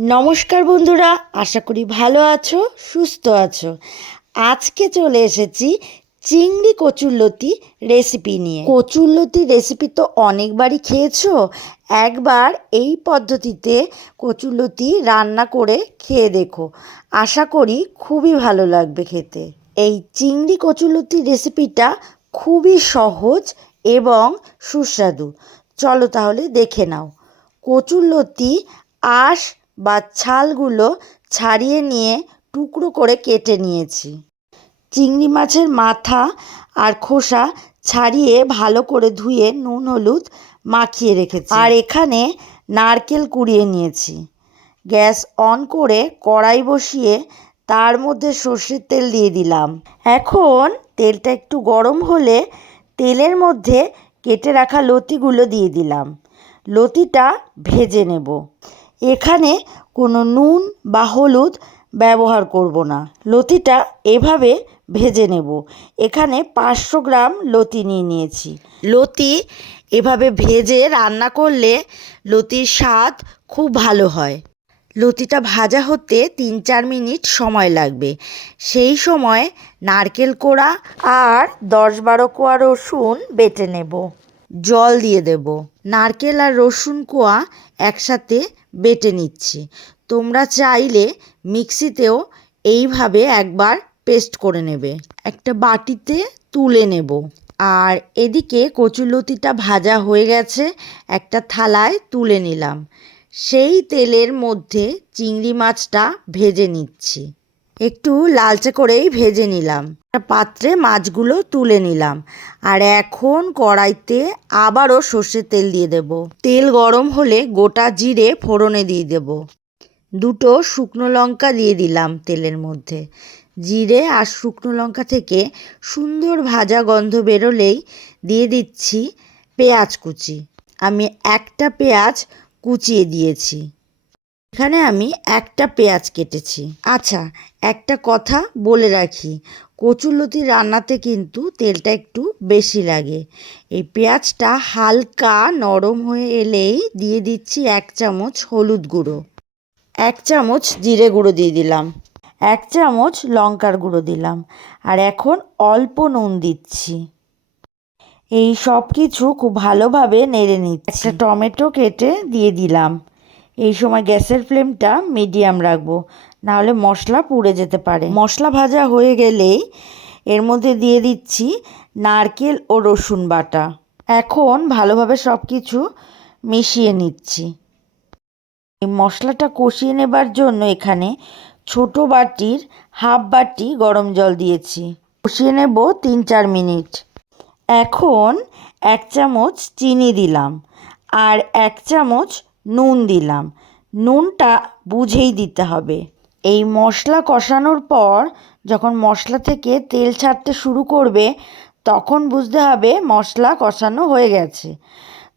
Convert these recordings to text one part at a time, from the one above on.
নমস্কার বন্ধুরা, আশা করি ভালো আছো, সুস্থ আছো। আজকে চলে এসেছি চিংড়ি কচুরলতি রেসিপি নিয়ে। কচুরলতি রেসিপি তো অনেকবারই খেয়েছো? একবার এই পদ্ধতিতে কচুরলতি রান্না করে খেয়ে দেখো। আশা করি খুবই ভালো লাগবে খেতে। এই চিংড়ি কচুরলতি রেসিপিটা খুবই সহজ এবং সুস্বাদু। চলো তাহলে দেখে নাও। কচুরলতি আঁশ বা ছালগুলো ছাড়িয়ে নিয়ে টুকরো করে কেটে নিয়েছি। চিংড়ি মাছের মাথা আর খোসা ছাড়িয়ে ভালো করে ধুয়ে নুন, হলুদ মাখিয়ে রেখেছি। আর এখানে নারকেল কুড়িয়ে নিয়েছি। গ্যাস অন করে কড়াই বসিয়ে তার মধ্যে সর্ষের তেল দিয়ে দিলাম। এখন তেলটা একটু গরম হলে তেলের মধ্যে কেটে রাখা লতিগুলো দিয়ে দিলাম। লতিটা ভেজে নেব। এখানে কোনো নুন বা হলুদ ব্যবহার করব না। লতিটা এভাবে ভেজে নেব। এখানে পাঁচশো গ্রাম লতি নিয়ে নিয়েছি। লতি এভাবে ভেজে রান্না করলে লতির স্বাদ খুব ভালো হয়। লতিটা ভাজা হতে তিন চার মিনিট সময় লাগবে। সেই সময় নারকেল কোড়া আর দশ বারো কোয়া রসুন বেটে নেব। জল দিয়ে দেব। নারকেল আর রসুন কোয়া একসাথে বেটে নিচ্ছি। তোমরা চাইলে মিক্সিতেও এইভাবে একবার পেস্ট করে নেবে। একটা বাটিতে তুলে নেব। আর এদিকে কচুলতিটা ভাজা হয়ে গেছে, একটা থালায় তুলে নিলাম। সেই তেলের মধ্যে চিংড়ি মাছটা ভেজে নিচ্ছি। একটু লালচে করেই ভেজে নিলাম। পাত্রে মাছগুলো তুলে নিলাম। আর এখন কড়াইতে আবারও সর্ষের তেল দিয়ে দেব। তেল গরম হলে গোটা জিরে ফোড়নে দিয়ে দেব। দুটো শুকনো লঙ্কা দিয়ে দিলাম তেলের মধ্যে। জিরে আর শুকনো লঙ্কা থেকে সুন্দর ভাজা গন্ধ বেরোলেই দিয়ে দিচ্ছি পেঁয়াজ কুচি। আমি একটা পেঁয়াজ কুচিয়ে দিয়েছি। এখানে আমি একটা পেঁয়াজ কেটেছি। আচ্ছা একটা কথা বলে রাখি, কচুরলতি রান্নাতে কিন্তু তেলটা একটু বেশি লাগে। এই পেঁয়াজটা হালকা নরম হয়ে এলেই দিয়ে দিচ্ছি এক চামচ হলুদ গুঁড়ো, এক চামচ জিরে গুঁড়ো দিয়ে দিলাম, এক চামচ লঙ্কার গুঁড়ো দিলাম, আর এখন অল্প নুন দিচ্ছি। এই সব কিছু খুব ভালোভাবে নেড়ে নিচ্ছি। একটা টমেটো কেটে দিয়ে দিলাম। এই সময় গ্যাসের ফ্লেমটা মিডিয়াম রাখব, নাহলে মশলা পুড়ে যেতে পারে। মশলা ভাজা হয়ে গেলেই এর মধ্যে দিয়ে দিচ্ছি নারকেল ও রসুন বাটা। এখন ভালোভাবে সব কিছু মিশিয়ে নিচ্ছি। এই মশলাটা কষিয়ে নেবার জন্য এখানে ছোট বাটির হাফ বাটি গরম জল দিয়েছি। কষিয়ে নেব তিন চার মিনিট। এখন এক চামচ চিনি দিলাম। আর এক চামচ নুন দিলাম। নুনটা বুঝেই দিতে হবে। এই মশলা কষানোর পর যখন মশলা থেকে তেল ছাড়তে শুরু করবে, তখন বুঝতে হবে মশলা কষানো হয়ে গেছে।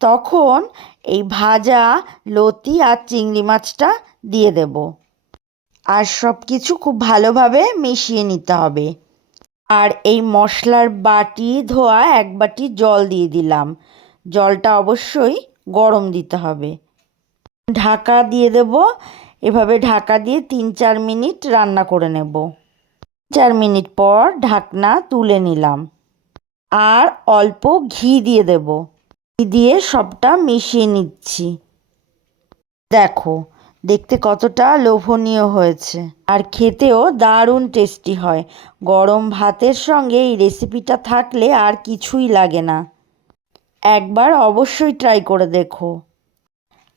তখন এই ভাজা, লতি আর চিংড়ি মাছটা দিয়ে দেব। আর সব কিছু খুব ভালোভাবে মিশিয়ে নিতে হবে। আর এই মশলার বাটি ধোয়া এক বাটি জল দিয়ে দিলাম। জলটা অবশ্যই গরম দিতে হবে। ঢাকা দিয়ে দেব। এভাবে ঢাকা দিয়ে তিন চার মিনিট রান্না করে নেব। চার মিনিট পর ঢাকনা তুলে নিলাম। আর অল্প ঘি দিয়ে দেব। ঘি দিয়ে সবটা মিশিয়ে নিচ্ছি। দেখো, দেখতে কতটা লোভনীয় হয়েছে। আর খেতেও দারুণ টেস্টি হয়। গরম ভাতের সঙ্গে এই রেসিপিটা থাকলে আর কিছুই লাগে না। একবার অবশ্যই ট্রাই করে দেখো।